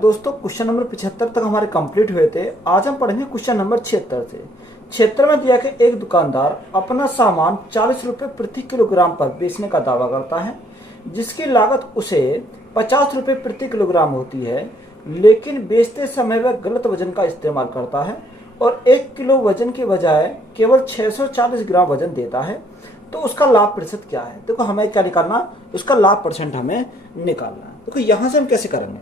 दोस्तों question number 75 तक हमारे कंप्लीट हुए थे। आज हम पढ़ेंगे क्वेश्चन नंबर 76 से। 76 में दिया कि एक दुकानदार अपना सामान 40 रुपये प्रति किलोग्राम पर बेचने का दावा करता है, जिसकी लागत उसे 50 रुपये प्रति किलोग्राम होती है, लेकिन बेचते समय वह गलत वजन का इस्तेमाल करता है और 1 किलो वजन के बजाय केवल 640 ग्राम वजन देता है। तो उसका लाभ प्रतिशत क्या है? देखो हमें क्या निकालना, उसका लाभ परसेंट हमें निकालना है। देखो यहाँ से हम कैसे करेंगे,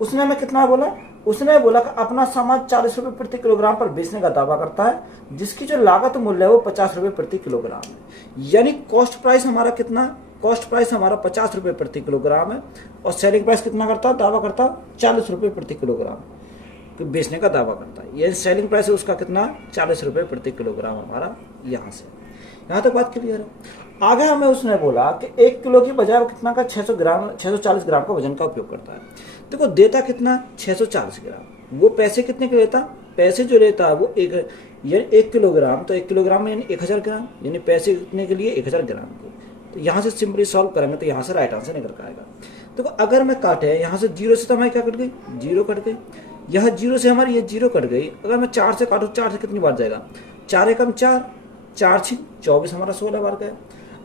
उसने हमें कितना बोला, उसने बोला कि अपना सामान 40 रुपये प्रति किलोग्राम पर बेचने का दावा करता है, जिसकी जो लागत मूल्य है वो 50 रुपये प्रति किलोग्राम है। यानी कॉस्ट प्राइस हमारा कितना, कॉस्ट प्राइस हमारा 50 रुपये प्रति किलोग्राम है और सेलिंग प्राइस कितना करता है, दावा करता है 40 रुपये प्रति किलोग्राम बेचने का दावा करता है। ये सेलिंग प्राइस है उसका कितना, 40 रुपये प्रति किलोग्राम हमारा। यहाँ से यहाँ तक बात क्लियर है। आगे हमें उसने बोला कि 1 किलो की बजाय वो कितना का 640 ग्राम का वजन का उपयोग करता है। देखो देता कितना, 640 ग्राम। वो पैसे कितने के लेता, पैसे जो लेता है वो यानी 1 किलोग्राम, तो 1 किलोग्राम में यानी 1000 ग्राम, यानी पैसे कितने के लिए, 1000 ग्राम के। तो यहाँ से सिंपली सॉल्व करेंगे तो यहाँ से राइट आंसर निकल कर आएगा। देखो अगर मैं काटे यहाँ से 0 से, तो हमारी क्या कट गई, 0 कट गई। यह 0 से हमारी ये 0 कट गई। अगर मैं 4 से काटूँ, 4 से कितनी बार जाएगा, 4 एकम 4, 4 6 24, हमारा 16 बार गया।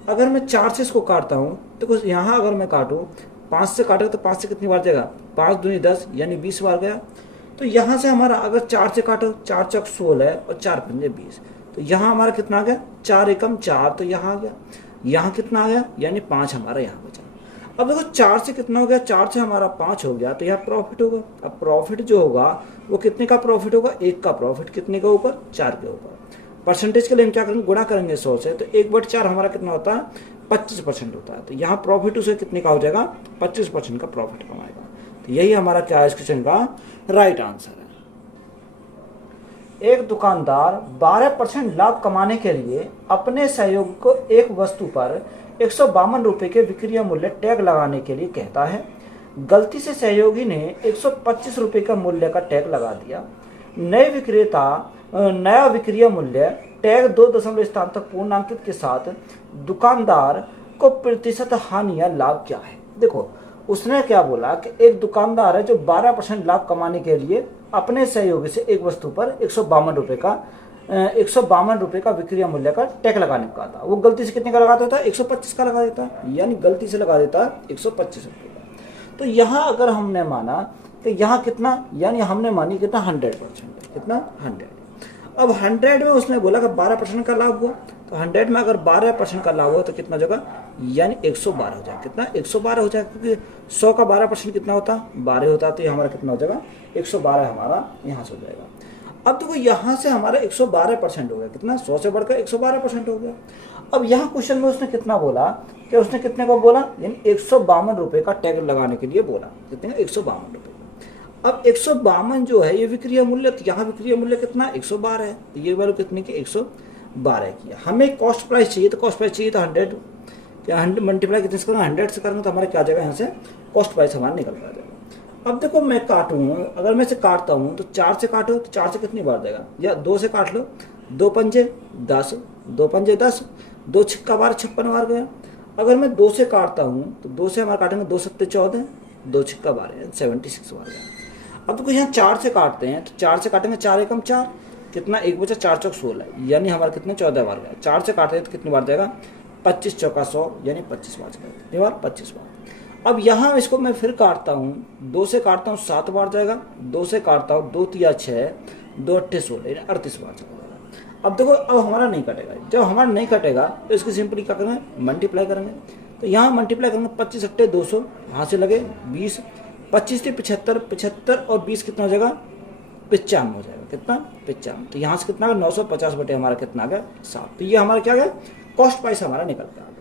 अगर मैं 4 से इसको काटता हूँ तो यहाँ अगर मैं काटूँ 5 से काटेगा तो 5 से कितनी बार जाएगा, 5 दूनी 10 यानी 20 बार गया। तो यहाँ से हमारा अगर 4 से काटो, 4 चौक 16 और 4 पंजे 20, तो यहाँ हमारा कितना आ गया, 4 एकम 4, तो यहाँ आ गया। यहाँ कितना आ गया, यानी 5 हमारा यहाँ बचा। अब देखो 4 से कितना हो गया, 4 से हमारा 5 हो गया, तो यहाँ प्रॉफिट होगा। अब प्रॉफिट जो होगा वो कितने का प्रॉफिट होगा, 1 का प्रॉफिट, कितने के ऊपर, 4 के ऊपर। परसेंटेज के लिए हम क्या करेंगे, गुणा करेंगे 100 से, तो 1/4 हमारा कितना होता है, 25% होता है। तो यहाँ प्रॉफिट उसे कितने का हो जाएगा, 25% का प्रॉफिट कमाएगा। तो यही हमारा क्या है इस क्वेश्चन का राइट आंसर है। एक दुकानदार 12% लाभ कमाने के लिए अपने सहयोगी को एक वस्तु पर 152 रुपये के विक्रय मूल्य टैग लगाने के लिए कहता है। गलती से सहयोगी ने 125 रुपये का मूल्य का टैग लगा दिया। नए विक्रेता नया विक्रय मूल्य टैग 2 दशमलव स्थान तक पूर्णांकित के साथ दुकानदार को प्रतिशत हानि या लाभ क्या है। देखो उसने क्या बोला कि एक दुकानदार है जो 12% लाभ कमाने के लिए अपने सहयोगी से एक वस्तु पर 152 रुपये का विक्रय मूल्य का टैग लगाने का था। वो गलती से कितने का लगा देता है, 125 का लगा देता है, यानी गलती से लगा देता है 125 रुपये का। तो यहाँ अगर हमने माना तो यहाँ कितना, यानी हमने मानी कितना, 100%, कितना 100। अब 100 में उसने बोला कि 12% का लाभ हुआ, तो 100 में अगर 12% का लाभ हुआ तो कितना जगह, यानी 112 हो जाएगा। कितना, 112 हो जाएगा, क्योंकि 100 का 12% कितना होता, 12 होता, तो ये हमारा कितना हो जाएगा, 112 हमारा यहाँ से हो जाएगा। अब देखो यहाँ से हमारा 112% हो गया, कितना, 100 से बढ़कर 112% हो गया। अब यहाँ क्वेश्चन में उसने कितना बोला, कि उसने कितने को बोला, यानी 152 रुपये का टैग लगाने के लिए बोला, कितने, 152 रुपये। अब 152 जो है ये विक्रय मूल्य, तो यहाँ विक्रय मूल्य कितना, 112 है, तो ये वैल्यू कितने की, 112 की। हमें कॉस्ट प्राइस चाहिए, तो कॉस्ट प्राइस चाहिए तो 100, या 100 मल्टीप्लाई कितने से करेंगे, 100 से करेंगे, तो हमारा क्या आ जाएगा, यहाँ से कॉस्ट प्राइस हमारा निकल कर आ जाएगा। अब देखो मैं काटूँ, अगर मैं इसे काटता हूँ तो 4 से काटो, तो 4 से कितनी बार जाएगा, या 2 से काट लो, 2 पंजे 10, 2 पंजे 10, 2 छिक्का 12, 56 बार गया। अगर मैं 2 से काटता हूँ तो 2 से हमारा काटेंगे, 2 सत्ते 14, 2 छिक्का 12, 76 बार गया। अब तो यहाँ 4 से काटते हैं, तो 4 से काटेंगे, 4 एकम 4, कितना, 1 बचा, 4 चौक 16, यानी हमारा कितने, 14 बार गया। 4 से काटते हैं तो कितनी बार जाएगा, 25 चौका 100, यानी 25 बार जाएगा, कितनी बार, 25 बार। अब यहाँ इसको मैं फिर काटता हूँ, 2 से काटता हूँ 7 बार जाएगा, 2 से काटता हूँ 2 तिया 6, 2 अट्ठे 16, यानी 38 बार जाएगा। अब देखो अब हमारा नहीं कटेगा, जब हमारा नहीं कटेगा तो इसकी सिंपली क्या करेंगे, मल्टीप्लाई करेंगे। तो यहाँ मल्टीप्लाई करेंगे, 25 अट्ठे 200, यहाँ से लगे 20, 25 से 75, 75 और 20 कितना हो जाएगा, 95 हो जाएगा, कितना, 95। तो यहाँ से कितना 950 बटे हमारा कितना आ गया, 7। तो ये हमारा क्या गया, कॉस्ट प्राइस हमारा निकल के आ गया।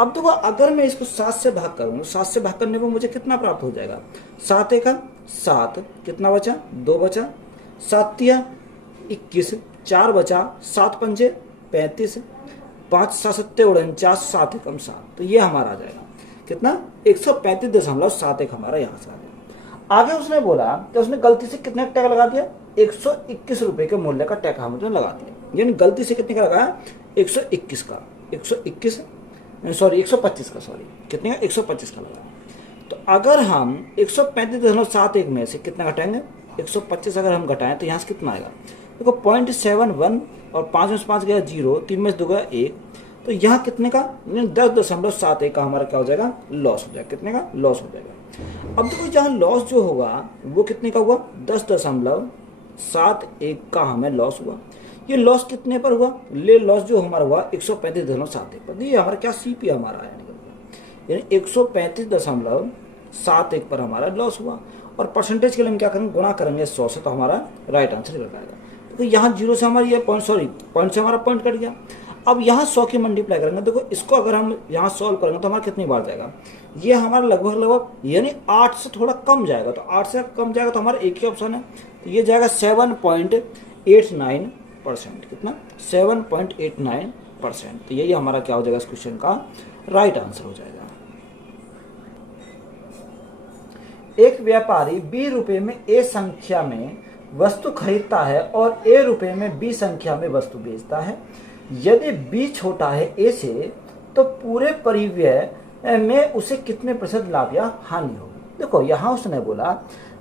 अब देखो अगर मैं इसको 7 से भाग करूँ, 7 से भाग करने पर मुझे कितना प्राप्त हो जाएगा, 7 एकम 7, कितना बचा, 2 बचा, 7 तिया 21, 4 बचा, 7 पंजे 35, 5 7 सत्ते 49, 7 एकम 7। तो ये हमारा आ जाएगा कितना, 135.71 हमारा यहाँ से आ गया। आगे उसने बोला कि उसने गलती से कितने टैग लगा दिया, 121 रुपये के मूल्य का टैग हमने लगा दिया, यानी गलती से कितने का लगाया, 121 का, 125 का, सॉरी कितने का, 125 का लगाया। तो अगर हम 135.71 में से कितना घटाएंगे, 125 अगर हम घटाएं तो यहाँ से कितना आएगा, देखो 0.71 और 5 में से 5 गया 0, 3 में से 2 गया 1, तो यहाँ कितने का 10.71 का हमारा क्या हो जाएगा, लॉस हो जाएगा। कितने का लॉस हो जाएगा। अब देखो जहाँ लॉस जो होगा वो कितने का हुआ, 10.71 का हमें लॉस हुआ। ये लॉस कितने पर हुआ, ले लॉस जो हमारा हुआ 135.71 पर, ये हमारा क्या सीपी हमारा आया निकल गया, यानी 135.71 पर हमारा लॉस हुआ। और परसेंटेज के लिए हम क्या करेंगे, गुणा करेंगे 100 से, तो हमारा राइट आंसर निकल आएगा। तो यहाँ 0 से हमारा ये पॉइंट से हमारा पॉइंट कट गया। अब यहाँ 100 की मल्टीप्लाई करेंगे, देखो इसको अगर हम यहाँ सॉल्व करेंगे तो हमारा कितनी बार जाएगा, ये हमारा लगभग यानी 8 से थोड़ा कम जाएगा। तो 8 से कम जाएगा तो हमारा एक ही ऑप्शन है, तो ये जाएगा 7.89%। कितना, 7.89%। तो यही हमारा क्या हो जाएगा इस क्वेश्चन का राइट आंसर हो जाएगा। एक व्यापारी 20 रुपए में ए संख्या में वस्तु खरीदता है और ए रुपए में बी संख्या में वस्तु बेचता है। यदि बी छोटा है ए से, तो पूरे परिव्यय में उसे कितने प्रतिशत लाभ या हानि होगी। देखो यहाँ उसने बोला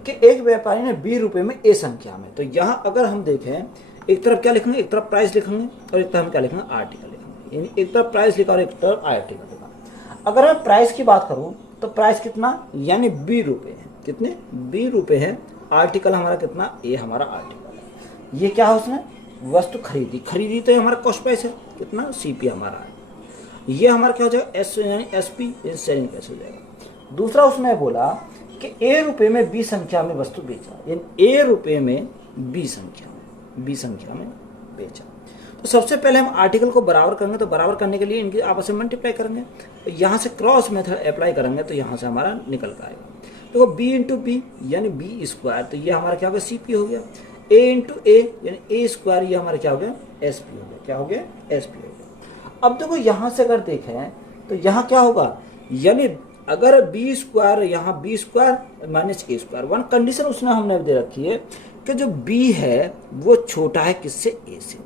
कि एक व्यापारी ने 20 रुपए में ए संख्या में, तो यहाँ अगर हम देखें एक तरफ क्या लिखेंगे, एक तरफ प्राइस लिखेंगे और एक तरफ हम क्या लिखेंगे, आर्टिकल लिखेंगे। यानी एक तरफ प्राइस लिखा और एक तरफ आर्टिकल लिखा। अगर मैं प्राइस की बात करूं तो प्राइस कितना, यानी 20 रुपए है। कितने, 20 रुपए है। आर्टिकल हमारा कितना, ए हमारा आर्टिकल है। ये क्या है, उसने वस्तु खरीदी तो हमारा कॉस्ट प्राइस है, कितना, सीपी हमारा है। ये हमारा क्या हो जाएगा, एस यानी एसपी, सेलिंग प्राइस हो जाएगा। दूसरा उसने बोला कि ए रुपए में बी संख्या में वस्तु बेचा, यानी ए रुपए में बी संख्या में बेचा। तो सबसे पहले हम आर्टिकल को बराबर करेंगे, तो बराबर करने के लिए इनकी आपस में मल्टीप्लाई करेंगे, तो यहाँ से क्रॉस मेथड अप्लाई करेंगे तो यहाँ से हमारा निकल कर आएगा। देखो बी इंटू बी यानी बी स्क्वायर, तो ये हमारा क्या हो गया, सीपी हो गया। ए इंटू ए यानी ए स्क्वायर, ये हमारा क्या हो गया, एसपी हो गया। क्या हो गया, एसपी हो गया। अब देखो यहाँ से अगर देखें तो यहाँ क्या होगा, यानी अगर बी स्क्वायर, यहाँ बी स्क्वायर माइनस ए स्क्वायर, वन कंडीशन उसने हमने दे रखी है कि जो बी है वो छोटा है किससे, ए से।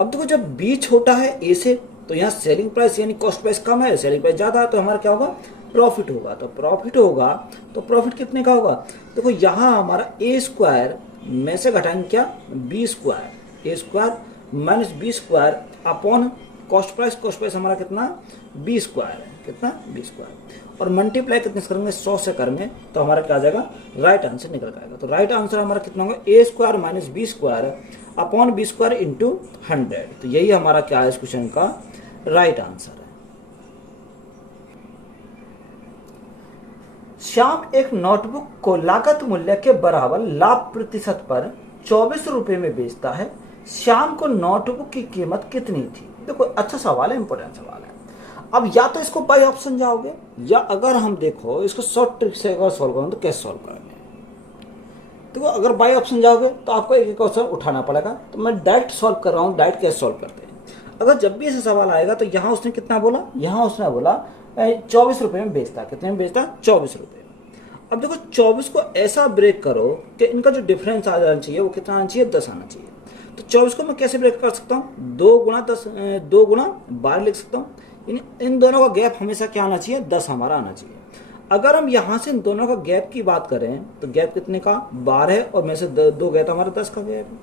अब देखो जब बी छोटा है ए से, तो यहाँ सेलिंग प्राइस यानी कॉस्ट प्राइस कम है, सेलिंग प्राइस ज्यादा है, तो हमारा क्या होगा, प्रॉफिट होगा। तो प्रॉफिट होगा तो प्रॉफिट कितने का होगा, देखो यहाँ हमारा ए स्क्वायर में से घटाएंगे क्या, B square, A square minus B square upon cost price हमारा कितना, बी स्क्वायर है। कितना, बी स्क्वायर। और मल्टीप्लाई कितने से करेंगे, 100 से करेंगे, तो हमारा क्या आ जाएगा, राइट आंसर निकल आएगा। तो राइट आंसर हमारा कितना होगा, A square minus B square upon B square into 100। तो यही हमारा क्या है इस क्वेश्चन का राइट आंसर है। श्याम एक नोटबुक को लागत मूल्य के बराबर लाभ प्रतिशत पर 24 रुपए में बेचता है। श्याम को नोटबुक की कीमत कितनी थी। देखो अच्छा सवाल है, इंपॉर्टेंट सवाल है। अब या तो इसको बाय ऑप्शन जाओगे, या अगर हम देखो इसको शॉर्ट ट्रिक से अगर सॉल्व करेंगे तो कैसे सॉल्व करेंगे। देखो अगर बाय ऑप्शन जाओगे तो आपको एक एक क्वेश्चन उठाना पड़ेगा, तो मैं डायरेक्ट सॉल्व कर रहा हूँ, डायरेक्ट कैसे सॉल्व करते हैं। अगर जब भी ऐसा सवाल आएगा तो यहाँ उसने कितना बोला, यहाँ उसने बोला 24 रुपए में बेचता, कितने में बेचता, 24 रुपए। अब देखो 24 को ऐसा ब्रेक करो कि इनका जो डिफरेंस आ जाना चाहिए वो कितना आना चाहिए, 10 आना चाहिए। तो 24 को मैं कैसे ब्रेक कर सकता हूँ, 2 गुणा 10, 2 गुणा 12 लिख सकता हूँ। इन दोनों का गैप हमेशा क्या आना चाहिए, 10 हमारा आना चाहिए। अगर हम यहाँ से इन दोनों का गैप की बात करें तो गैप कितने का, 12 है, और में से 2 गया तो हमारा 10 का गैप है,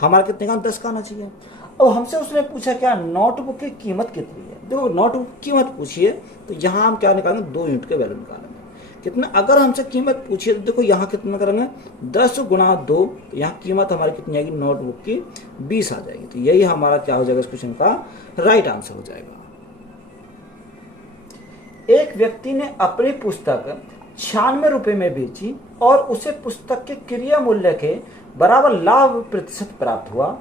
हमारा कितने का, 10 का आना चाहिए। अब हमसे उसने पूछा क्या, नोटबुक की कीमत कितनी है। देखो नोटबुक की कीमत पूछिए तो यहाँ हम क्या निकालेंगे, 2 यूनिट के वैल्यू निकालेंगे। कितना, अगर हमसे कीमत पूछिए तो देखो यहाँ कितना करेंगे, 10 गुणा 2, तो यहाँ कीमत हमारी कितनी आएगी, नोटबुक की 20 आ जाएगी। तो यही हमारा क्या हो जाएगा इस क्वेश्चन का राइट आंसर हो जाएगा। एक व्यक्ति ने अपनी पुस्तक 96 रुपए में बेची और उसे पुस्तक के क्रिया मूल्य के बराबर लाभ प्रतिशत प्राप्त हुआ,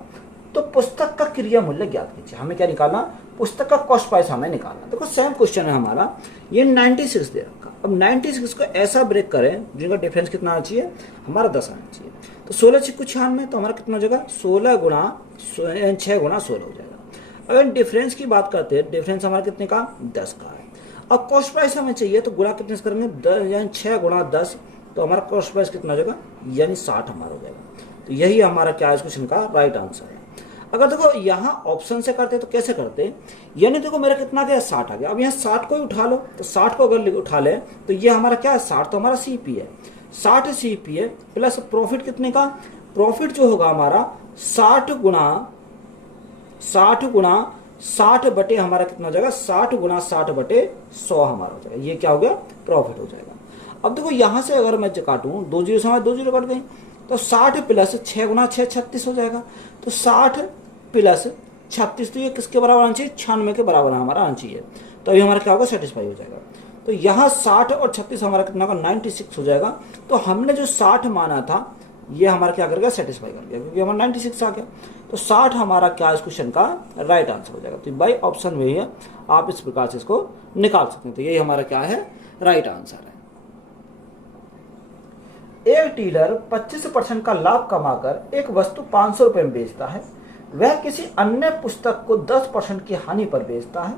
तो पुस्तक का क्रिया मूल्य ज्ञात कीजिए। हमें क्या निकालना, पुस्तक का कॉस्ट प्राइस हमें निकालना। देखो सेम क्वेश्चन है हमारा, ये 96 दे रखा। अब 96 को ऐसा ब्रेक करें जिनका डिफरेंस कितना आना चाहिए, हमारा 10 आना चाहिए। तो 16 से कुछ 96 तो हमारा कितना हो जाएगा, 16 गुणा 6 गुणा 16 हो जाएगा। अगर डिफरेंस की बात करते हैं, डिफरेंस हमारा कितने का, 10 का है। अब कॉस्ट प्राइस हमें चाहिए तो गुणा कितने से करेंगे, 10 यानी 6 गुणा 10, तो हमारा कॉस्ट प्राइस कितना हो जाएगा, यानी 60 हमारा हो जाएगा। तो यही हमारा क्या है इस क्वेश्चन का राइट आंसर है। अगर देखो यहाँ ऑप्शन से करते तो कैसे करते, यानी देखो मेरा कितना गया 60 आ गया। अब यहाँ 60 को ही उठा लो, तो 60 को अगर उठा ले तो ये हमारा क्या है 60 तो हमारा सीपी है, 60 सीपी है प्लस प्रॉफिट कितने का, प्रॉफिट जो होगा हमारा 60 गुणा 60 बटे हमारा कितना हो जाएगा 60 गुणा 60 बटे 100 हमारा हो जाएगा। ये क्या हो गया प्रॉफिट हो जाएगा। अब देखो यहां से अगर मैं काटूं 2 जीरो से 2 जीरो कट गई, तो 60 प्लस 6 गुणा 6 36 हो जाएगा। तो 60 प्लस 36 तो ये किसके बराबर आना चाहिए 96 के बराबर हमारा आना चाहिए। तो अभी हमारा क्या होगा सेटिस्फाई हो जाएगा। तो यहाँ 60 और 36 हमारा कितना होगा 96 हो जाएगा। तो हमने जो 60 माना था ये हमारा क्या कर गया सेटिस्फाई कर गया, क्योंकि हमारा 96 आ गया। तो 60 हमारा क्या इस क्वेश्चन का राइट आंसर हो जाएगा। तो बाई ऑप्शन में है, आप इस प्रकार से इसको निकाल सकते हैं। तो यही हमारा क्या है राइट आंसर है। एक डीलर 25% का लाभ कमाकर एक वस्तु 500 रुपए में बेचता है। वह किसी अन्य पुस्तक को 10% की हानि पर बेचता है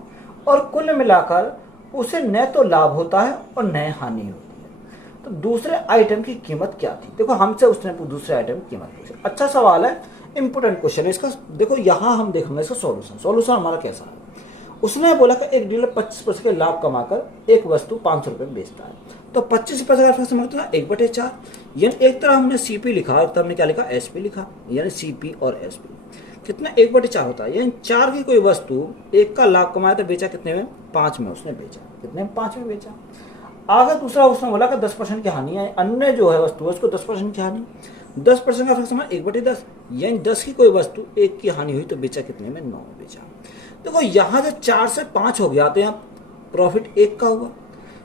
और कुल मिलाकर उसे न तो लाभ होता है और न हानि होती है। तो दूसरे आइटम की कीमत क्या थी। देखो हमसे उसने दूसरे आइटम की कीमत पूछी। अच्छा सवाल है, इंपोर्टेंट क्वेश्चन है इसका। देखो यहाँ हम देखेंगे इसका सॉल्यूशन हमारा कैसा है। उसने बोला कि एक डीलर 25% के लाभ कमाकर एक वस्तु 500 रुपए में बेचता है। तो 25% का समझते हैं 1/4, यानी एक तरह हमने सीपी लिखा, एक तरह हमने क्या लिखा एसपी लिखा, यानी सीपी और एसपी कितना 1/4 होता है। यानी 4 की कोई वस्तु एक का लाभ कमाया तो बेचा कितने में 5 में उसने बेचा, कितने में 5 में बेचा। आगे दूसरा उसने बोला कि 10% की हानि है, अन्य जो है वस्तु है उसको 10% की हानि, 10% का समझ 1/10, यानी 10 की कोई वस्तु एक की हानि हुई तो बेचा कितने में 9 में बेचा। देखो यहाँ से 4 से 5 हो गया तो यहाँ प्रॉफिट 1 का हुआ,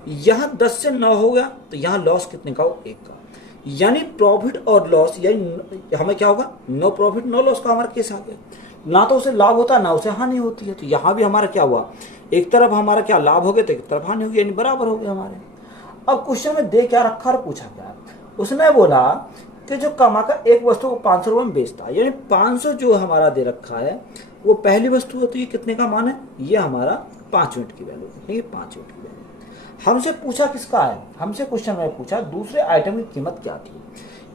यहाँ 10 से 9 हो गया तो यहाँ लॉस कितने का हो 1 का। यानी प्रॉफिट और लॉस यानी हमें क्या होगा नो प्रॉफिट नो लॉस का हमारा केस आ गया। ना तो उसे लाभ होता ना उसे हानि होती है। तो यहाँ भी हमारा क्या हुआ, एक तरफ हमारा क्या लाभ हो गया तो एक तरफ हानि होगी, यानी बराबर हो गया हमारे। अब क्वेश्चन में दे क्या रखा और पूछा क्या, उसने बोला कि जो कमाकर एक वस्तु को 500 रुपये में बेचता है, यानी 500 जो हमारा दे रखा है वो पहली वस्तु होती है, कितने का मान है ये हमारा 5 यूनिट की वैल्यू, कितनी 5 यूनिट की वैल्यू। हमसे पूछा किसका है, हमसे क्वेश्चन में पूछा दूसरे आइटम की कीमत क्या थी,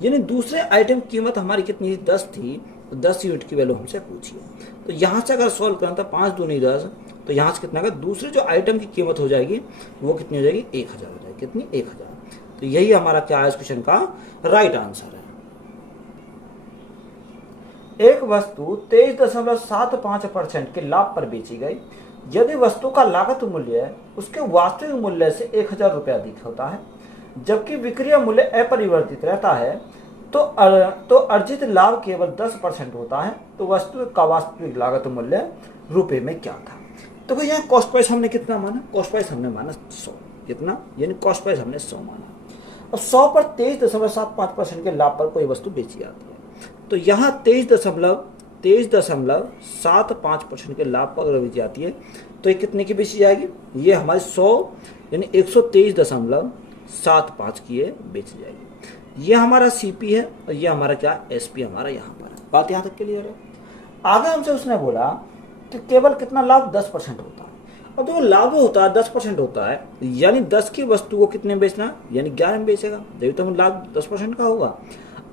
यानी दूसरे आइटम की कीमत हमारी कितनी 10 थी, तो 10 यूनिट की वैल्यू हमसे पूछी है। तो यहाँ से अगर सॉल्व करना था 5 दूनी 10, तो यहाँ से कितना होगा दूसरे जो आइटम की कीमत हो जाएगी वो कितनी हो जाएगी 1000 हो जाएगी, कितनी 1000। तो यही हमारा क्या है इस क्वेश्चन का राइट आंसर है। एक वस्तु 23.75% के लाभ पर बेची गई। यदि वस्तु का लागत मूल्य उसके वास्तविक मूल्य से 1000 रुपये अधिक होता है, जबकि विक्रय मूल्य अपरिवर्तित रहता है, तो अर्जित लाभ केवल 10% होता है, तो वस्तु का वास्तविक लागत मूल्य रुपए में क्या था। तो यहाँ कॉस्ट प्राइस हमने कितना माना, कॉस्ट प्राइस हमने माना 100, कितना यानी कॉस्ट प्राइस हमने 100 माना। और 100 पर 23.75% के लाभ पर कोई वस्तु बेची जाती है, तो यहाँ 23.75% के लाभ पर अगर बेची जाती है तो ये कितने की बेची जाएगी, ये हमारी 100 यानी 123.75 की ये बेची जाएगी। ये हमारा सीपी है और ये हमारा क्या एसपी हमारा यहाँ पर है। बात यहाँ तक क्लियर है। आगे हमसे उसने बोला कि केवल कितना लाभ 10% होता है। अब देखो लाभ होता है 10% होता है, यानी 10 की वस्तु को कितने में बेचना, यानी 11 में बेचेगा, जब तो लाभ 10% का होगा।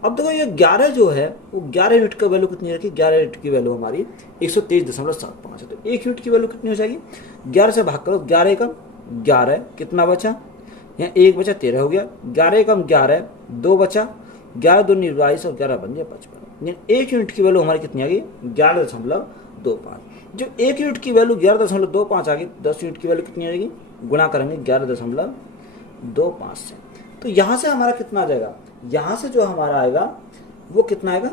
अब देखो ये 11 जो है वो 11 यूनिट का वैल्यू कितनी रखी, 11 यूनिट की वैल्यू हमारी 123.75 है। तो 1 यूनिट की वैल्यू कितनी हो जाएगी, 11 से भाग करो, 11 एकम 11, कितना बचा यहाँ 1 बचा 13 हो गया, 11 एकम 11 2 बचा, 11 2 22 और 11 बन गया 55। 1 यूनिट की वैल्यू हमारी कितनी आ गई 11.25। जो 1 यूनिट की वैल्यू 11.25 आ गई, 10 यूनिट की वैल्यू कितनी आ जाएगी, गुणा करेंगे 11.25 से। तो यहाँ से हमारा कितना आ जाएगा, यहाँ से जो हमारा आएगा वो कितना आएगा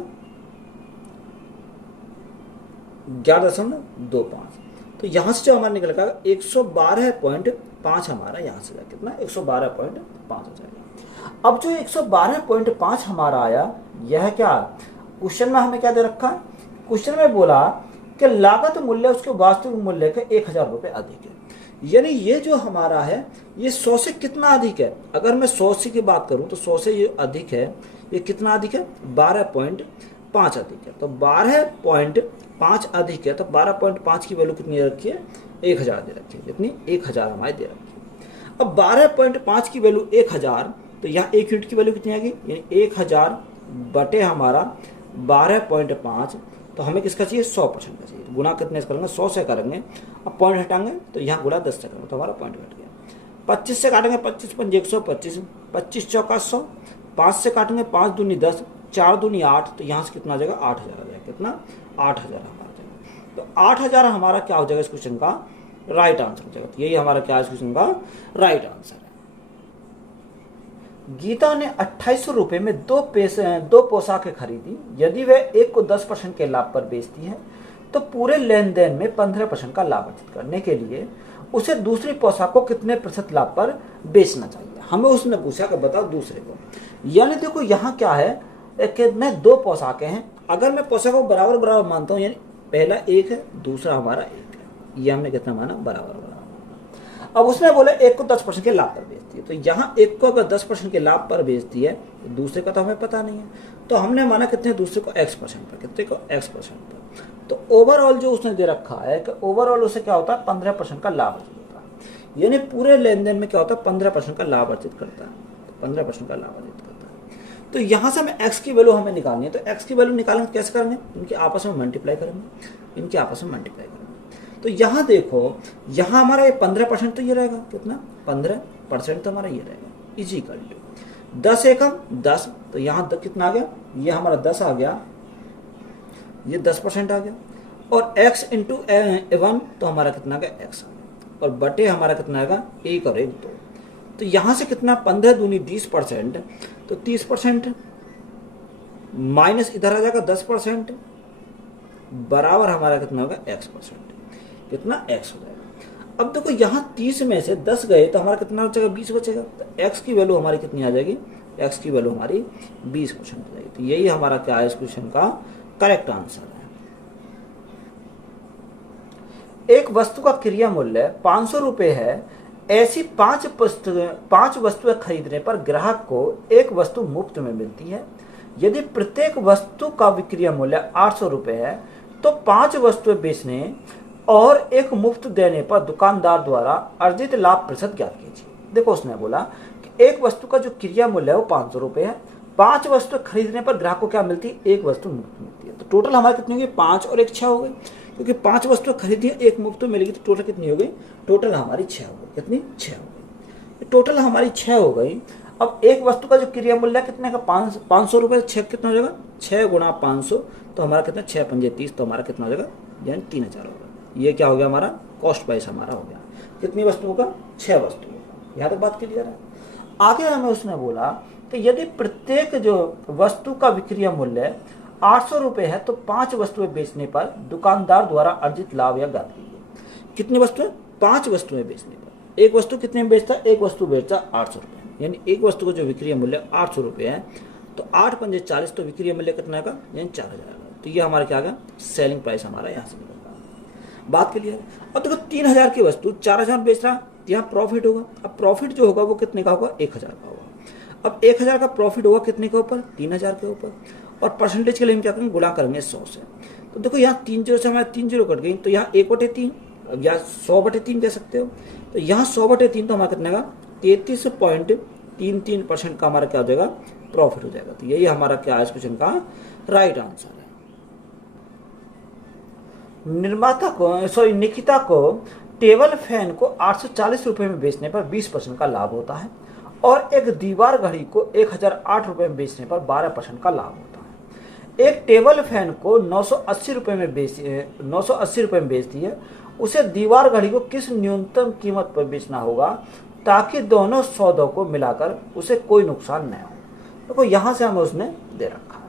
11.25। तो यहाँ से जो हमारा निकल का 112.5 हमारा यहाँ से जाएगा, कितना 112.5 हो जाएगा। अब जो 112.5 हमारा आया यह क्या, क्वेश्चन में हमें क्या दे रखा है, क्वेश्चन में बोला कि लागत मूल्य उसके वास्तविक मूल्य के 1000 रुपये अधिक है। यानी ये जो हमारा है ये 100 से कितना अधिक है, अगर मैं 100 की बात करूं तो 100 से ये अधिक है, ये कितना अधिक है 12.5 अधिक है। तो 12.5 अधिक है, तो 12.5 की वैल्यू कितनी दे रखी है 1000 दे रखी है, कितनी 1000 हमारी दे रखी है। अब 12.5 की वैल्यू 1000, तो यहाँ 1 यूनिट की वैल्यू कितनी आ गई, यानी 1000 बटे हमारा 12.5, तो हमें किसका चाहिए 100% का चाहिए। तो गुना कितने से करेंगे 100 से करेंगे, अब पॉइंट हटाएंगे तो यहाँ गुना 10 से करेंगे तो हमारा पॉइंट घट गया। 25 से काटेंगे 25 पंजे 125, 25 चौका 100, 5 से काटेंगे 5 दूनी 10, 4 दूनी 8, तो यहाँ से कितना आ जाएगा 8000 आ जाएगा। कितना 8000 हमारा जाएगा। तो 8000 हमारा क्या हो जाएगा इस क्वेश्चन का राइट आंसर हो जाएगा। तो यही हमारा क्या है इस क्वेश्चन का राइट आंसर है। गीता ने 2800 रुपये में दो पोशाकें खरीदी। यदि वह एक को 10% के लाभ पर बेचती है तो पूरे लेन देन में 15% का लाभ अर्जित करने के लिए उसे दूसरी पोशाक को कितने प्रतिशत लाभ पर बेचना चाहिए। हमें उसने पूछा कि बताओ दूसरे को। यानी देखो यहाँ क्या है कि मैं दो पोशाकें हैं, अगर मैं पोशाक को बराबर बराबर मानता हूँ, यानी पहला एक है दूसरा हमारा एक है, ये हमने कितना माना बराबर बराबर। अब उसने बोला एक को 10% के लाभ पर बेचती है, तो यहाँ एक को अगर 10% के लाभ पर बेचती है तो दूसरे का तो हमें पता नहीं है, तो हमने माना कितने दूसरे को x% पर, कितने को x% पर। तो ओवरऑल जो उसने दे रखा है कि ओवरऑल उसे क्या होता है 15% का लाभ अर्जित होता है, यानी पूरे लेन देन में क्या होता है 15% का लाभ अर्जित करता है, 15% का लाभ अर्जित करता है। तो यहाँ से हमें x की वैल्यू हमें निकालनी है, तो x की वैल्यू निकालेंगे कैसे करेंगे, इनके आपस में मल्टीप्लाई करेंगे, इनके आपस में मल्टीप्लाई करेंगे। तो यहाँ देखो यहाँ हमारा ये 15% तो ये रहेगा, कितना 15% तो हमारा ये रहेगा, इज इक्वल टू 10 एकम 10, तो यहाँ कितना आ गया, ये हमारा 10 आ गया, ये 10% आ गया, और x इंटू 1 तो हमारा कितना आ गया x आ गया, और बटे हमारा कितना आएगा 1 और 1 2। तो यहाँ से कितना 15 दूनी 20%, तो 30% माइनस इधर आ जाएगा 10%, बराबर हमारा कितना होगा x%, कितना x हो जाएगा। अब देखो यहाँ 30 में से 10 गए तो हमारा कितना बचेगा 20 बचेगा, तो x की वैल्यू हमारी कितनी आ जाएगी, x की वैल्यू हमारी 20% हो जाएगी। तो यही हमारा क्या है इस क्वेश्चन का करेक्ट आंसर है। एक वस्तु का क्रिया मूल्य 500 रुपये है, ऐसी पांच वस्तुएं खरीदने पर ग्राहक को एक वस्तु मुफ्त में मिलती है। यदि प्रत्येक वस्तु का विक्रय मूल्य 800 रुपये है तो 5 वस्तुएं बेचने और एक मुफ्त देने पर दुकानदार द्वारा अर्जित लाभ प्रतिशत ज्ञात कीजिए। देखो उसने बोला कि एक वस्तु का जो क्रिया मूल्य है वो 500 रुपये है, 5 वस्तु खरीदने पर ग्राहक को क्या मिलती है, एक वस्तु मुफ्त मिलती है। तो टोटल हमारी कितनी होगी 5 और 1 6 हो गई, क्योंकि 5 वस्तु खरीदी है एक मुफ्त मिलेगी, तो टोटल कितनी हो गई, टोटल हमारी 6 हो गई, कितनी 6 हो गई, टोटल हमारी 6 हो गई। अब एक वस्तु का जो क्रिया मूल्य कितने का 500 रुपये, 6 कितना हो जाएगा 6 गुणा 500, तो हमारा कितना 6 पंजे 30, तो हमारा कितना हो जाएगा यानी 3000 होगा। ये क्या हो गया हमारा कॉस्ट प्राइस हमारा हो गया, कितनी वस्तुओं का 6 वस्तुओं का। यहाँ तक बात क्लियर है। आगे हमें उसने बोला कि यदि प्रत्येक जो वस्तु का विक्रय मूल्य 800 रुपये है तो 5 वस्तुएं बेचने पर दुकानदार द्वारा अर्जित लाभ या ज्ञात कीजिए। कितनी वस्तुएं 5 वस्तुएं बेचने पर, एक वस्तु कितने में बेचता है, एक वस्तु बेचता 800 रुपये, यानी एक वस्तु का जो विक्रय मूल्य 800 रुपये है तो 8 पंजे 40, तो विक्रय मूल्य कितना आएगा यानी 4000। तो ये हमारा क्या आ गया सेलिंग प्राइस हमारा यहाँ से निकलता है। बात क्लियर है। अब देखो 3000 की वस्तु 4000 बेच रहा, यहाँ प्रॉफिट होगा। अब प्रॉफिट जो होगा वो कितने का होगा 1000 का होगा। अब 1000 का प्रॉफिट होगा कितने के ऊपर 3000 के ऊपर, और परसेंटेज के लिए हम क्या करेंगे गुणा करेंगे 100 से। तो देखो यहाँ 3 जीरो से हमारे 3 जीरो कट गई, तो यहाँ 1/3 या 100/3 कह सकते हो। तो यहाँ 100/3 तो हमारा कितने का 33.33% का हमारा क्या हो जाएगा प्रॉफिट हो जाएगा। तो यही हमारा क्या है इस क्वेश्चन का राइट आंसर है। निकिता को टेबल फैन को 840 रुपये में बेचने पर 20% का लाभ होता है, और एक दीवार घड़ी को 1008 रुपये में बेचने पर 12% का लाभ होता है। एक टेबल फैन को 980 रुपये में बेचती है, उसे दीवार घड़ी को किस न्यूनतम कीमत पर बेचना होगा ताकि दोनों सौदों को मिलाकर उसे कोई नुकसान न हो। देखो यहाँ से हमें उसने दे रखा है।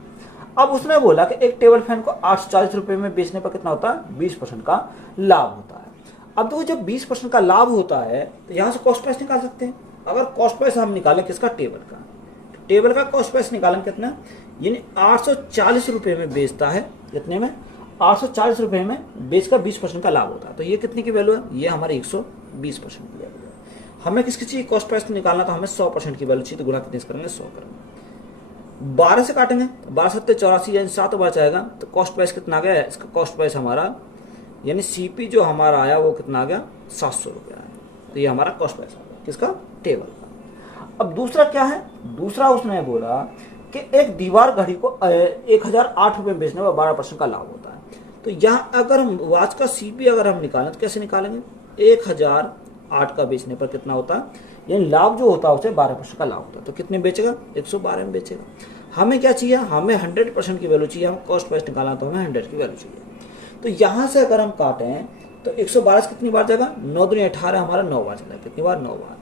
अब उसने बोला कि एक टेबल फैन को 840 रुपये में बेचने पर कितना होता है 20% का लाभ होता है। अब देखो जब 20% का लाभ होता है तो यहाँ से कॉस्ट प्राइस निकाल सकते हैं। अगर कॉस्ट प्राइस हम निकालें किसका टेबल का कॉस्ट प्राइस निकालें कितना, यानी 840 रुपये में बेचता है, कितने में 840 रुपये में बेचकर 20% का लाभ होता है। तो ये कितने की वैल्यू है, ये हमारे 120% की वैल्यू है। हमें किसकी चाहिए कॉस्ट प्राइस निकालना, तो हमें 100% की वैल्यू चाहिए, तो गुणा कितने से करेंगे 100 करेंगे, 12 से काटेंगे, 12 सत्ते 84 यानी 7 बार जाएगा। तो कॉस्ट प्राइस कितना आ गया है, इसका कॉस्ट प्राइस हमारा यानी सीपी जो हमारा आया वो कितना आ गया 700 रुपये आया। तो ये हमारा कॉस्ट प्राइस आ गया किसका टेबल का। अब दूसरा क्या है, दूसरा उसने बोला कि एक दीवार घड़ी को 1008 रुपये में बेचने पर 12% का लाभ होता है। तो यहाँ अगर हम वॉच का सीपी अगर हम निकालें तो कैसे निकालेंगे, 1008 का बेचने पर कितना होता है, यानी लाभ जो होता है उसे 12% का लाभ होता है। तो कितने बेचेगा, 112 में बेचेगा। हमें क्या चाहिए, हमें 100% की वैल्यू चाहिए, हमें कॉस्ट प्राइस निकालना तो हमें 100 की वैल्यू चाहिए। तो यहाँ से अगर हम काटें तो 112 से कितनी बार जाएगा, 9 दूनी 18 हमारा 9 बार चला, कितनी बार, 9 बार।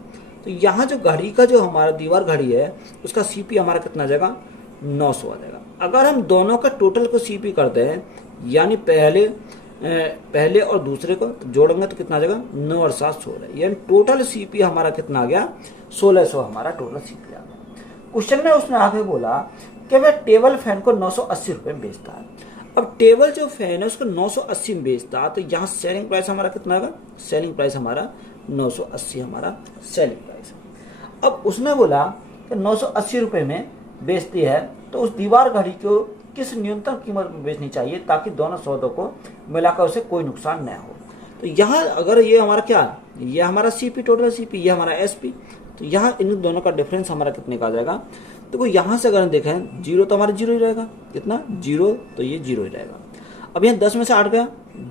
तो यहाँ जो घड़ी का जो हमारा दीवार घड़ी है उसका सीपी हमारा कितना जाएगा, 900 आ जाएगा। अगर हम दोनों का टोटल को सीपी करते हैं, यानी पहले और दूसरे को तो जोड़ेंगे तो कितना आ जाएगा, 9 और 7 16, यानी टोटल सीपी हमारा कितना आ गया, 1600 हमारा टोटल सीपी आ गया। क्वेश्चन में उसने आगे बोला कि वह टेबल फैन को 980 रुपये में बेचता है। अब टेबल जो फैन है उसको 980 में बेचता है, तो यहाँ सेलिंग प्राइस हमारा कितना आएगा, सेलिंग प्राइस हमारा 980 हमारा सेलिंग प्राइस है। अब उसने बोला कि 980 रुपये में बेचती है, तो उस दीवार घड़ी को किस न्यूनतम कीमत में बेचनी चाहिए ताकि दोनों सौदों को मिलाकर उसे कोई नुकसान न हो। तो यहाँ अगर ये हमारा क्या, ये हमारा सीपी टोटल सीपी, ये हमारा एसपी, तो यहाँ इन दोनों का डिफरेंस हमारा कितने का आ जाएगा। देखो यहाँ से अगर हम देखें, जीरो तो हमारा जीरो ही रहेगा, कितना जीरो, तो ये जीरो ही रहेगा। अब यहाँ 10 में से 8 गया,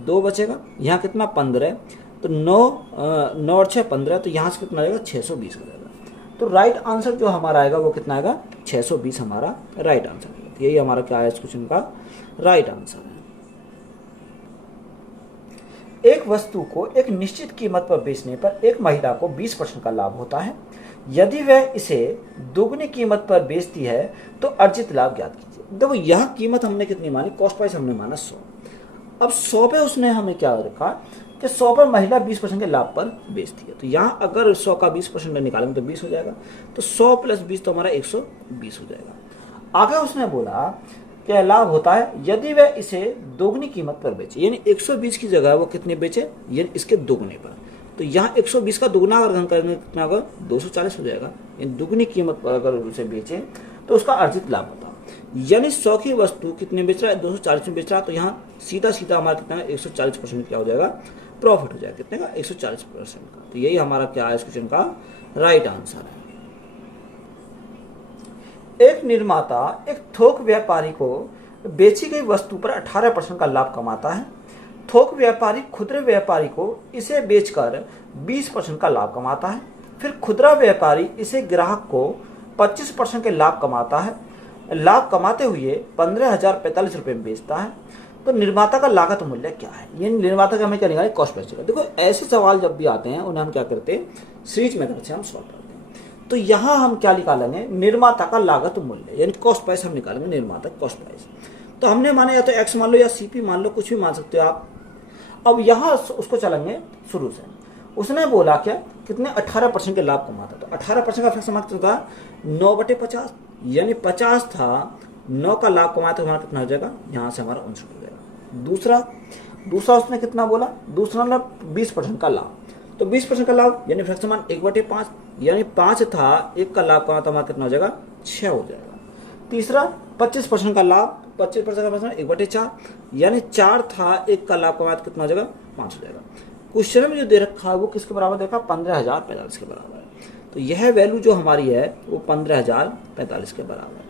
2 बचेगा, यहाँ कितना 15, तो 9 और 6 15, तो यहाँ से कितना आएगा 620 हो जाएगा। तो राइट आंसर जो हमारा आएगा वो कितना आएगा, 620 हमारा राइट आंसर है। यही हमारा क्या है इस क्वेश्चन का राइट आंसर है। एक वस्तु को एक निश्चित कीमत पर बेचने पर एक महिला को 20% का लाभ होता है। यदि वह इसे दोगुनी कीमत पर बेचती है तो अर्जित लाभ ज्ञात कीजिए। देखो यह कीमत हमने कितनी मानी, कॉस्ट प्राइस हमने माना 100। अब 100 पे उसने हमें क्या रखा कि 100 पर महिला 20% के लाभ पर बेचती है। तो यहाँ अगर 100 का 20% निकालेंगे तो 20 हो जाएगा, तो 100 + 20 तो हमारा 120 हो जाएगा। आगे उसने बोला क्या लाभ होता है यदि वह इसे दोगुनी कीमत पर बेचे, यानी 120 की जगह वो कितने बेचे, यानी इसके दोगुने पर। तो यहाँ 120 का दोगुना अगर हम करेंगे कितना होगा, 240 हो जाएगा। यानी दोगुनी कीमत पर अगर उसे बेचे तो उसका अर्जित लाभ होता है। यानी 100 की वस्तु कितने बेच रहा है, 240 में बेच रहा है, तो यहाँ सीधा सीधा हमारा कितना है 140% क्या हो जाएगा, प्रॉफिट हो जाएगा, कितने का 140% का। तो यही हमारा क्या है इस क्वेश्चन का राइट आंसर है। एक निर्माता एक थोक व्यापारी को बेची गई वस्तु पर 18% का लाभ कमाता है। थोक व्यापारी खुदरा व्यापारी को इसे बेचकर 20% का लाभ कमाता है। फिर खुदरा व्यापारी इसे ग्राहक को 25% के लाभ कमाता है। लाभ कमाते हुए 15,045 रुपये में बेचता है। तो निर्माता का लागत मूल्य क्या है, ये निर्माता का हमें क्या निकालें, कॉस्ट प्राइस। देखो ऐसे सवाल जब भी आते हैं उन्हें हम क्या करते हैं, सीरीज मेथड से हम सॉल्व करते हैं। तो यहाँ हम क्या निकालेंगे, निर्माता का लागत मूल्य, यानी कॉस्ट प्राइस हम निकालेंगे, निर्माता कॉस्ट प्राइस। तो हमने माने या तो एक्स मान लो या सीपी मान लो, कुछ भी मान सकते हो आप। अब यहाँ उसको चलेंगे शुरू से। उसने बोला क्या, कितने 18% के लाभ कमाता। तो 18% का फैक्ट हमारा था 9/50, यानी 50 था, 9 का लाभ कमाया तो हमारा कितना हो जाएगा, यहाँ से हमारा 59 हो जाएगा। दूसरा उसने कितना बोला, दूसरा ना 20% का लाभ। तो 20% का लाभ यानी फ्रैक्शन मान 1/5, यानी 5 था, 1 का लाभ कमाया तो हमारा कितना हो जाएगा, 6 हो जाएगा। तीसरा 25% का लाभ, 25% का फैक्शन 1/4, यानी 4 था, 1 का लाभ कमाया तो कितना हो जाएगा, 5 हो जाएगा। क्वेश्चन में जो दे रखा है वो किसके बराबर देखा, 15,045 के बराबर है। तो यह वैल्यू जो हमारी है वो 15,045 के बराबर है।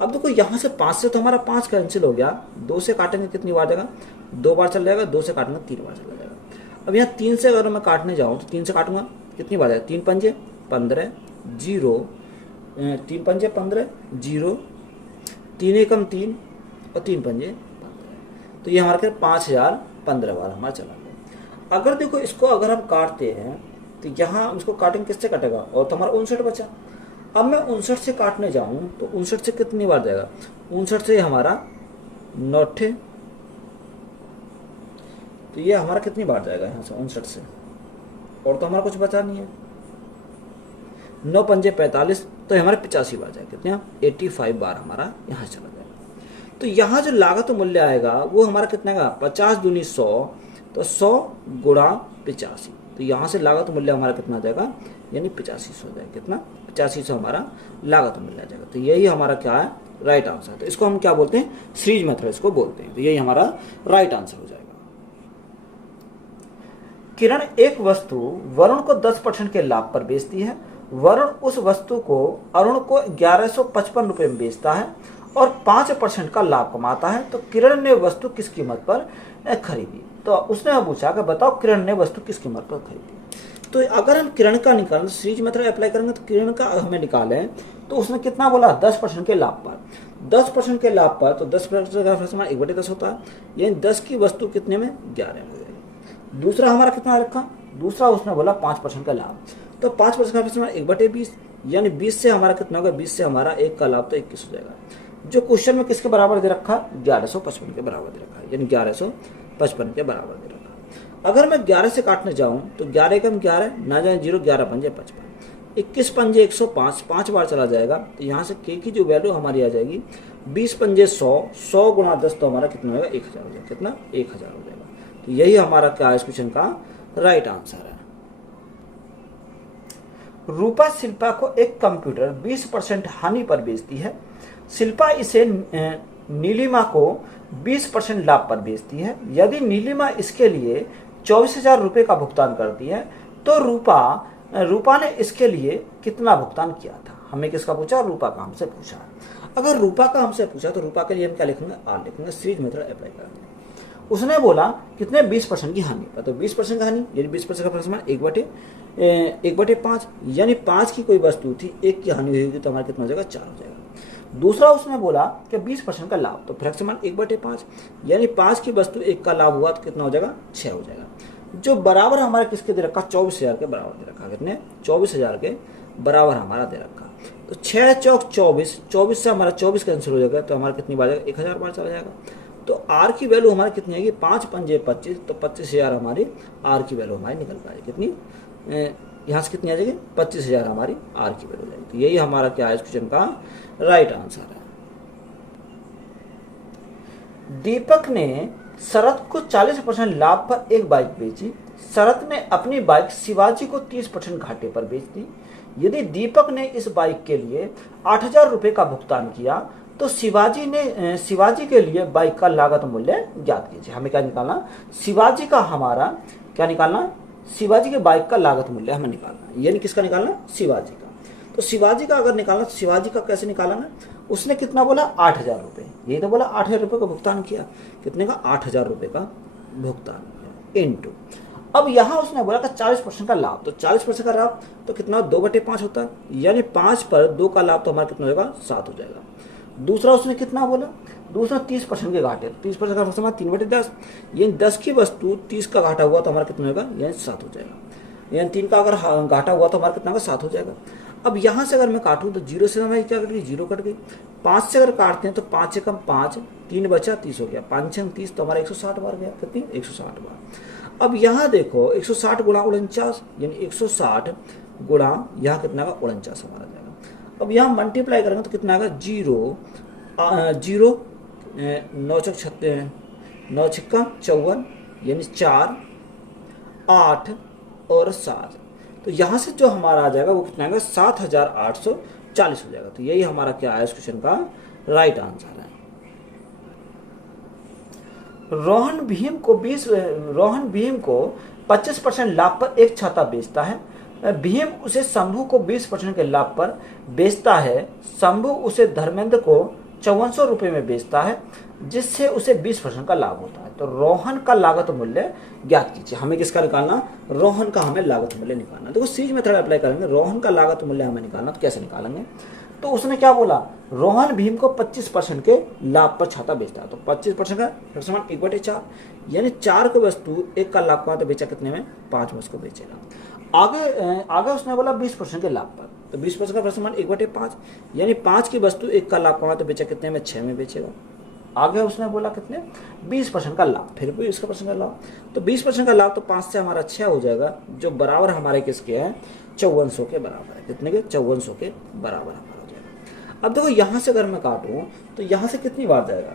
अब देखो यहाँ से 5 से तो हमारा 5 कैंसिल हो गया, 2 से काटेंगे कितनी बार जाएगा, 2 बार चल जाएगा, 2 से काटेंगे 3 बार चला जाएगा। अब यहाँ 3 से अगर मैं काटने जाऊँ तो 3 से काटूंगा कितनी बार जाएगा, 3 पंजे 15, 0, 3 पंजे 15, 0, 3 एकम 3 और 3 पंजे 15। तो ये हमारे क्या 5,015 बार हमारा चला गया। अगर देखो इसको अगर हम काटते हैं तो यहाँ उसको काटेंगे किससे कटेगा, और तो हमारा 59 बचा। अब मैं 59 से काटने जाऊं तो 59 से कितनी बार जाएगा, 59 से हमारा 9, तो ये हमारा कितनी बार जाएगा यहाँ से 59 से, और तो हमारा कुछ बचा नहीं है। 9 पंजे 45, तो हमारे 85 बार जाएगा, कितने 85 बार हमारा यहाँ चला जाएगा। तो यहाँ जो लागत मूल्य आएगा वो हमारा कितना का 50 दूनी 100, तो 100 गुणा 85, तो यहाँ से लागत मूल्य हमारा कितना आ जाएगा, यानी 8500 हो जाएगा, कितना 8500 हमारा लागत मूल्य आ जाएगा। तो यही हमारा क्या है राइट आंसर। तो इसको हम क्या बोलते हैं, सीरीज मेथड इसको बोलते हैं। तो यही हमारा राइट आंसर हो जाएगा। किरण एक वस्तु वरुण को 10% के लाभ पर बेचती है। वरुण उस वस्तु को अरुण को 1155 रुपए में बेचता है और 5% का लाभ कमाता है, तो किरण ने वस्तु किस कीमत पर खरीदी। तो उसने पूछा कि बताओ किरण ने वस्तु किस कीमत पर खरीदी। तो अगर हम किरण का निकालें, सीरीज मेथड अप्लाई करेंगे तो किरण का हमें निकालें, तो उसने कितना बोला 10% के लाभ पर। 10% के लाभ पर तो 10% का समान 1/10 होता है, यानी 10 की वस्तु कितने में 11 हो जाएगी। दूसरा हमारा कितना रखा, दूसरा उसने बोला 5% का लाभ, तो 5% का समान 1/20, यानी 20 से हमारा कितना होगा, 20 से हमारा 1 का लाभ तो 21 हो जाएगा। जो क्वेश्चन में किसके बराबर दे रखा, 1155 के बराबर दे रखा है, यानी 1155 के बराबर दे रखा। अगर मैं 11 से काटने जाऊं तो 11 कम 11 ना जाए 0, 11 पंजे 55, 21 पंजे 105, 5 बार चला जाएगा, तो यहाँ से के की जो वैल्यू हमारी आ जाएगी 20 पंजे 100, 100 गुणा 10 तो हमारा कितना होगा 1000 हो जाएगा, कितना 1000 हो जाएगा। तो यही हमारा क्या है इस क्वेश्चन का राइट आंसर है। रूपा शिल्पा को एक कंप्यूटर 20% हानि पर बेचती है। शिल्पा इसे नीलिमा को 20% लाभ पर बेचती है। यदि नीलिमा इसके लिए 24,000 रुपये का भुगतान करती है तो रूपा ने इसके लिए कितना भुगतान किया था। हमें किसका पूछा, रूपा का हमसे पूछा। अगर रूपा का हमसे पूछा तो रूपा के लिए हम क्या लिखेंगे, आर लिखेंगे, सीरीज मेथड अप्लाई करेंगे। उसने बोला कितने 20% की हानि पर, तो 20% का हानि यानी 20% का समान 1/5, यानी 5 की कोई वस्तु थी, 1 की हानि हुई तो हमारा कितना हो जाएगा 4 हो जाएगा। दूसरा उसने बोला कि 20% का लाभ, तो फिर समान 1/5, यानी 5 की वस्तु 1 का लाभ हुआ तो कितना हो जाएगा 6 हो जाएगा। जो बराबर हमारा किसके दे रखा, 24,000 के बराबर दे रखा, कितने 24,000 के बराबर हमारा दे रखा। तो 6 चौक 24, 24 से हमारा 24 कैंसिल हो जाएगा, तो हमारा कितनी बार जाएगा 1000 बार चला जाएगा। तो आर की वैल्यू हमारी कितनी आएगी, 5 पंजे 25, तो 25,000 हमारी आर की वैल्यू हमारी निकल पाएगी। कितनी यहाँ से कितनी आ जाएगी 25,000 हमारी आर की वैल्यू जाएगी। तो यही हमारा क्या है इस क्वेश्चन का राइट आंसर है। दीपक ने शरद को 40% लाभ पर एक बाइक बेची। शरद ने अपनी बाइक शिवाजी को 30% घाटे पर बेच दी। यदि दीपक ने इस बाइक के लिए 8,000 रुपये का भुगतान किया तो शिवाजी के लिए बाइक का लागत मूल्य ज्ञात कीजिए। हमें क्या निकालना, शिवाजी का हमारा क्या निकालना, शिवाजी के बाइक का लागत मूल्य हमें निकालना, यानी किसका निकालना, शिवाजी का। तो शिवाजी का अगर निकालना तो शिवाजी का कैसे निकालना, उसने कितना बोला 8,000 रुपये, यही तो बोला 8,000 रुपये का भुगतान किया, कितने का 8,000 रुपये का भुगतान किया इनटू। अब यहाँ उसने बोला कि 40% का लाभ, तो 40% का लाभ तो कितना 2/5 होता है, यानी 5 पर 2 का लाभ तो हमारा कितना हो जाएगा 7 हो जाएगा। दूसरा उसने कितना बोला, दूसरा 30% के घाटे, 30% का समान 3/10, यानी 10 की वस्तु 30 का घाटा हुआ तो हमारा कितना होगा, यानी 7 हो जाएगा। यानी 3 का अगर घाटा हुआ तो हमारा कितना होगा 7 हो जाएगा। अब यहाँ से अगर मैं काटूँ तो 0 से हमारी क्या कट गई, 0 कट गई। 5 से अगर काटते हैं तो 5 से कम 5, 3 बचा 30 हो गया, 5 6 30, तो हमारा 160 बार गया, कितनी 160 बार। अब यहाँ देखो 160 गुणा 49, यानी 160 गुणा यहाँ कितना का 49 हमारा जाएगा। अब यहाँ मल्टीप्लाई करेंगे तो कितना आएगा 0 9 छक्का 54, यानी 4 8 और 7, तो यहाँ से जो हमारा आ जाएगा वो कितना आएगा 7,840 हो जाएगा। तो यही हमारा क्या है इस क्वेश्चन का राइट आंसर है। रोहन भीम को 25% लाभ पर एक छाता बेचता है। भीम उसे शंभू को 20% के लाभ पर बेचता है। शंभू उसे धर्मेंद्र को 5400 रुपये में बेचता है, जिससे उसे 20% का लाभ होता है। तो रोहन का लागत मूल्य ज्ञात कीजिए। हमें किसका निकालना, रोहन का हमें लागत मूल्य निकालना। देखो सीरीज मेथड अप्लाई करेंगे, रोहन का लागत मूल्य हमें निकालना, तो कैसे निकालेंगे, तो उसने क्या बोला, रोहन भीम को 25% के लाभ पर छाता बेचता है, तो 25% का समान 1/4, यानी 4 को वस्तु 1 का लाभ का तो बेचा कितने में 5 में उसको बेचेगा। आगे उसने बोला 20% के लाभ पर, तो 20% का समान 1/5, यानी 5 की वस्तु 1 का लाभ कमा तो बेचा कितने में 6 में बेचेगा। आगे उसने बोला कितने 20% का लाभ, फिर भी इसका परसेंट का लाभ, तो 20% का लाभ तो 5 से हमारा 6 हो जाएगा, जो बराबर हमारे किसके हैं 5400 के बराबर है। कितने के 5400 के बराबर हमारा हो जाएगा। अब देखो यहाँ से अगर मैं काटूँ तो यहाँ से कितनी बार जाएगा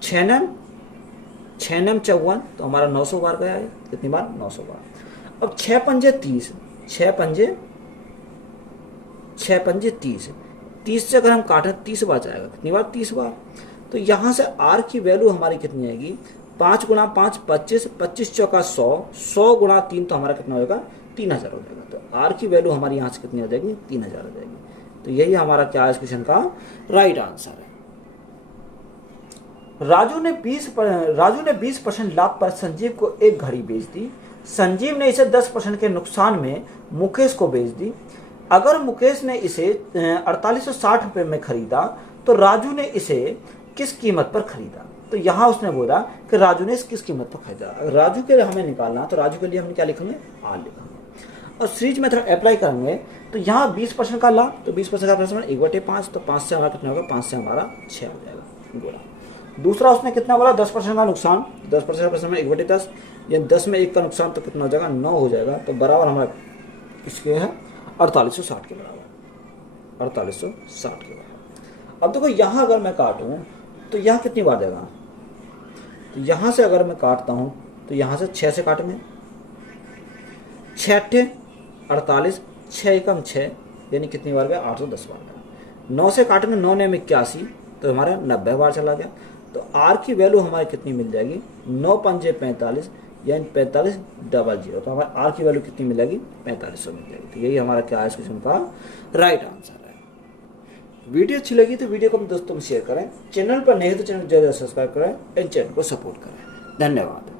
6 नम 54, तो हमारा 900 बार गया है, कितनी बार 900 बार। अब 6 पंजे 30, 6 पंजे 30 से अगर हम काटें 30 बार जाएगा, कितनी बार 30 बार। तो यहाँ से आर की वैल्यू हमारी कितनी आएगी 5 गुणा 5 25, 25 चौका 100, 100 गुणा 3 तो हमारा कितना होगा 3000 हो जाएगा। तो आर की वैल्यू हमारी यहाँ से कितनी हो जाएगी, 3000 हो जाएगी। तो यही हमारा क्या है इस क्वेश्चन का राइट आंसर है। राजू ने 20% लाभ पर संजीव को एक घड़ी बेच दी। संजीव ने इसे 10% के नुकसान में मुकेश को बेच दी। अगर मुकेश ने इसे 4860 रुपये में खरीदा तो राजू ने इसे किस कीमत पर खरीदा। तो यहाँ उसने बोला कि राजू ने इस किस कीमत पर खरीदा। अगर राजू के लिए हमें निकालना तो राजू के लिए हम क्या लिखेंगे, आर लिखेंगे। और सीरीज मेथड अप्लाई करेंगे तो यहाँ 20% का लाभ, तो 20% का प्लस 1/5, तो 5 से हमारा कितना होगा, 5 से हमारा 6 हो जाएगा गोला। दूसरा उसने कितना बोला, 10% का नुकसान, 10% का प्लस 1/10, यानी 10 में 1 का नुकसान तो कितना हो जाएगा, 9 हो जाएगा। तो बराबर हमारा इसके है 4860 के बराबर, 4860 के बराबर। अब देखो यहाँ अगर मैं काटूँ तो यहाँ कितनी बार जाएगा, तो यहाँ से अगर मैं काटता हूँ तो यहाँ से 6 से काटेंगे, 6 × 48, 6 एकम 6, यानी कितनी बार गया, 810 बार गया। 9 से काटेंगे, 9 ने 81, तो हमारा 90 बार चला गया। तो आर की वैल्यू हमारी कितनी मिल जाएगी, 9 पंजे 45, यानी 4500। तो हमारे आर की वैल्यू कितनी मिलेगी, 4500 मिल जाएगी। तो यही हमारा क्या है इस क्वेश्चन का राइट आंसर है। वीडियो अच्छी लगी तो वीडियो को अपने दोस्तों में शेयर करें, चैनल पर नए तो चैनल जरूर सब्सक्राइब करें, एंड चैनल को सपोर्ट करें। धन्यवाद।